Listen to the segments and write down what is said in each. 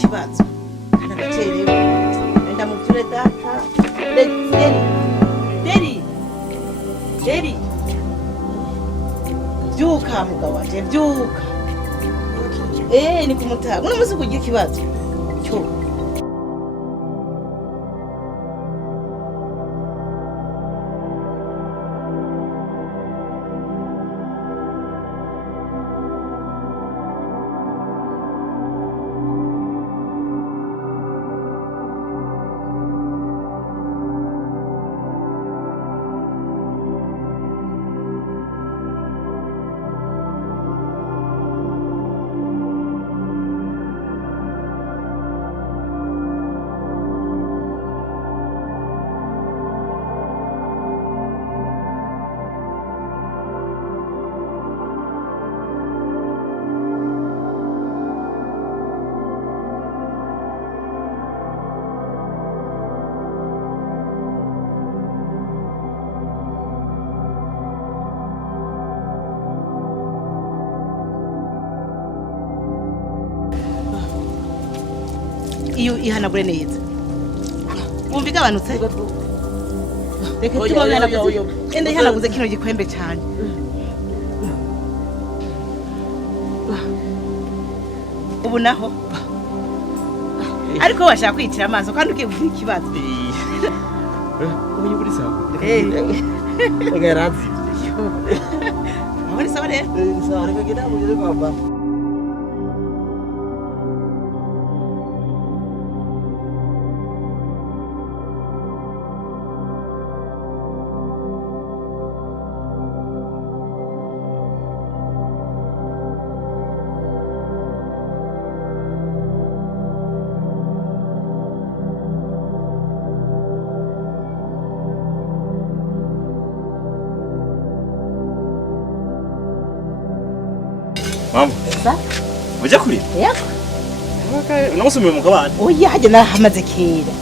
ikibazo nagacerewe enda mu ture data Derrick byuka mugabo wanje byuka ni kumutaga uno musi kugira ikibazo cyo iyo ihanagure neza wumva igabanutse reka tubona ende ihanaguze kino gikwembe cyane ubu naho ariko washaka kwitira amaso kandi ugiye kugira ikibazo ubu uri sawa ngarazi aho ni sawa rero sawa reka genda mugeze kwa baba Mama. Sa? Ujya kuri? Yako. Okay, unamusumira mu kabana. Oya haje narahamaze kera.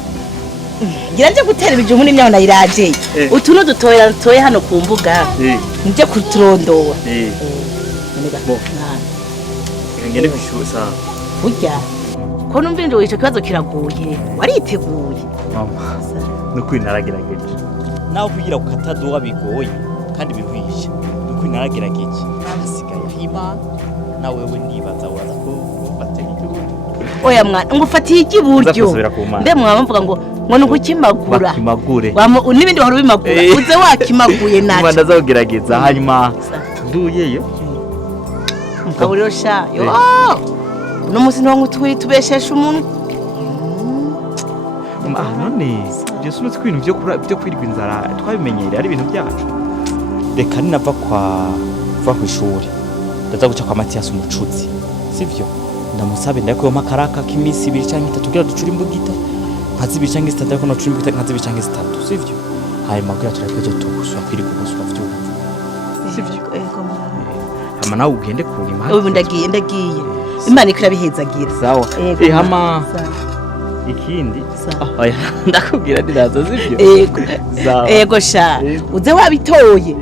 Ngira nje gutera ibijumbu n'imyaho nayiraje. Utuno dutoye hano ku mbuga. Nje kuturondora. Nega. Ngende kwishusa. Ujya. Ko numvinde ico kibazo kiragoye. Wariteguye. Mama. No kwinaragerageje. Naho kugira ukataduha bigoye kandi biruhisha. No kwinaragerageje. Hasigaye hima na wewe nibaza waza ko ufatira igihugu. Oya mwana ngufatiye igiburyo. Mbe mwaba mvuga ngo nukukimagura. Bakimagure. N'ibindi wari ubimagura. Uze wakimaguye naco. Mwana azogerageza hanyuma nduyeyo. Mukabuliro sha. Yo. Uno musi nto tubeshesha umuntu. None ibyo sunutse kwintu byo kwirwa inzara twabimenyereye ari ibintu byacu. Reka ninava kwa kwishuri. Ndaza guca kwa Mathias umucuzi. Sivyo? Ndamusabe ndako makaraka k'imisi 2 cyangwa 3 kugira ducura imbugita. Nkazi 2 cyangwa 3 ariko no cura imbugita nkazi 2 cyangwa 3. Sivyo? Hayi magira turakoje tuguswa kwirwa guswa vyo. Sivyo? Hama nawe ugende kurima. Ubu ndagiye. Imana ikirabihezagira. Sawa. Hama ikindi oya ndakubwira ndiraza sivyo ego sha uze wabitoye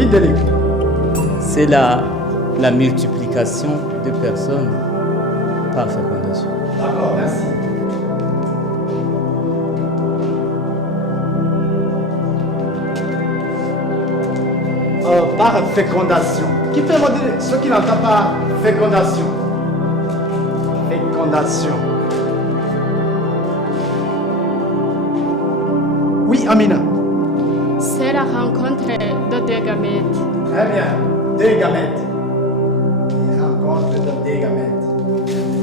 Oui, Derrick. C'est la multiplication de personnes par fécondation. D'accord, merci. Par fécondation. Qui peut me dire ce qui n'entend pas fécondation? Fécondation. Oui, Amina. C'est la rencontre de deux gamètes. Très bien. Deux gamètes. Les rencontres de deux gamètes.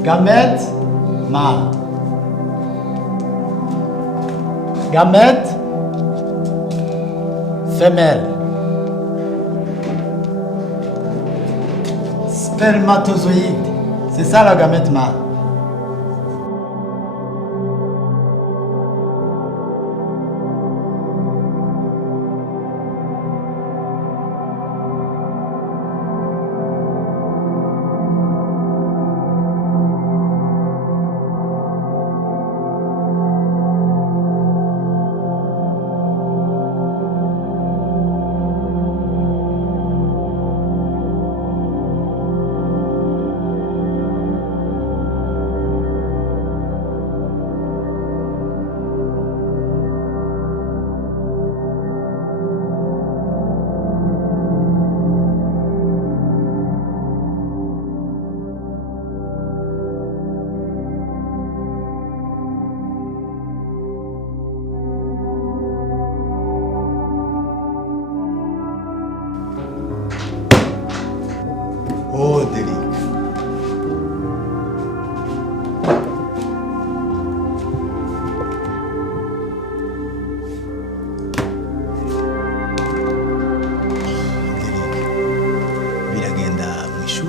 Gamète, mâle. Gamète, femelle. Spermatozoïde. C'est ça la gamète mâle. Oh, Derrick. Biragenda mu ishuri.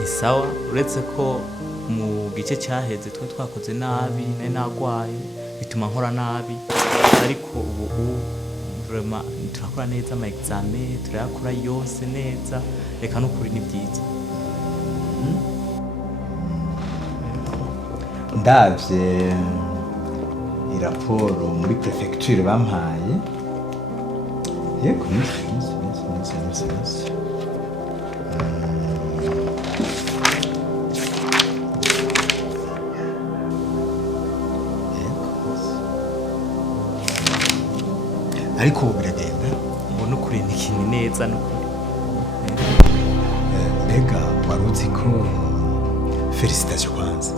Ni sawa uretse ko mu gice cyaheze twe twakoze nabi nagwaye bituma nkora nabi ariko ubu vraiment turakora neza ama examen turakora yose neza reka no kuri ni byiza. Ndavye iraporo muri prefecture bampaye. Yego, nisi. Ariko ubu biragenda. Mbona ukuri ni kintu neza n'ukuri. Mbega wari uzi ko felicitation kwanza.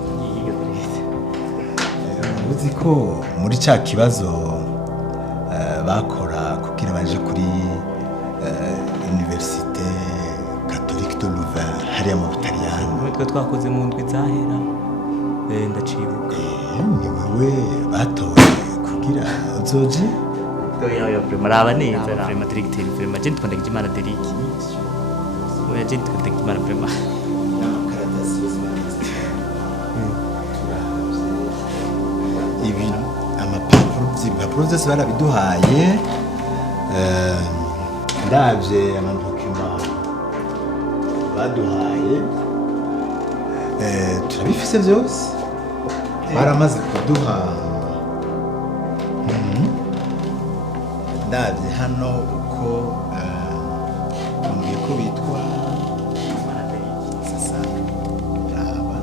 Uzi ko muri cya kibazo bakora kugira baje kuri Université Catholique de Louvain hariya mu Butaliyani. Twe twakoze mu ndwi zahera ndacibuka. Ni wewe batoye kugira uzoje? Oya vraiment araba neza vraiment directeur vraiment je ndikunda Imana Derrick. Oya je ndikunda Imana vraiment. Ibi amapapuro byose barabiduhaye. Ndabye amadokima baduhaye. Turabifise byose baramaze kuduha. Ndabye hano uko bambwiye ko bitwa sasa raba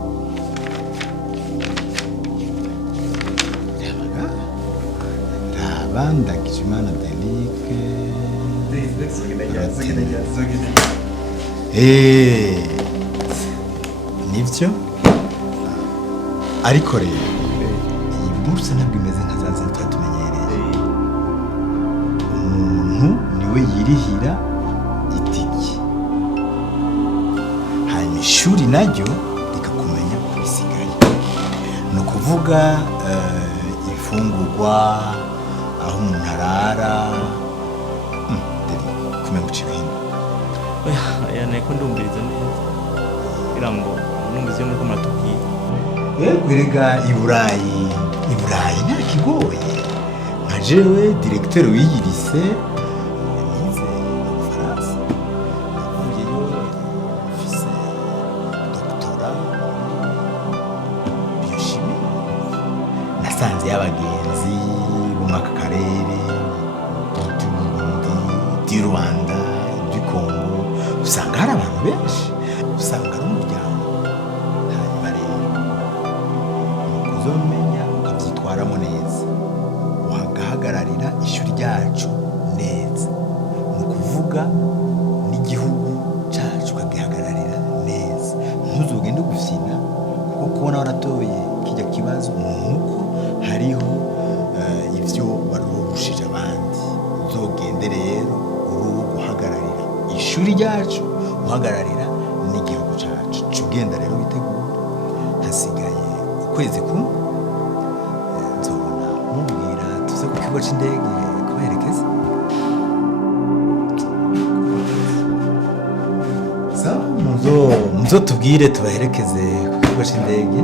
Ndagijimana Derrick. Nibyo ariko rero iyi buruse ntabwo imeze nka za zindi tuba tumenyereye. Umuntu niwe yirihira itiki hanyuma ishuri naryo rikakumenya ko bisigaye. Ni ukuvuga imfungurwa, aho umuntu arara. Kumenya guca ibintu. Oya nako ndumviriza neza kugira ngo numvise nuko muratubwiye. Erega i Burayi nta kigoye. Nka jewe directeur w'iyi lycée nize mu Bufaransa. Navuyeyo mfise doctorat biochimie. Nasanze y'abagenzi bo mu aka karere du Burundi, du Rwanda, du usanga hari abantu benshi, usanga ari umuryango. Hanyuma rero uzomenya ukabyitwaramo neza, ugahagararira ishuri ryacu neza, ni ukuvuga n'igihugu cyacu ukagihagararira neza. Ntuzugende gufyina kuko kubona waratoye kijya kibazo nuko hariho ibyo warurushije abandi. Uzogende rero uri guhagararira ishuri ryacu, uhagararira n'igihugu cyacu. Ugenda rero witegura, hasigaye ukwezi kumwe nzobona mubwira tuze ku kigo cy'indege kuberekeza. Muzo tubwire tubaherekeze ku kigo cy'indege.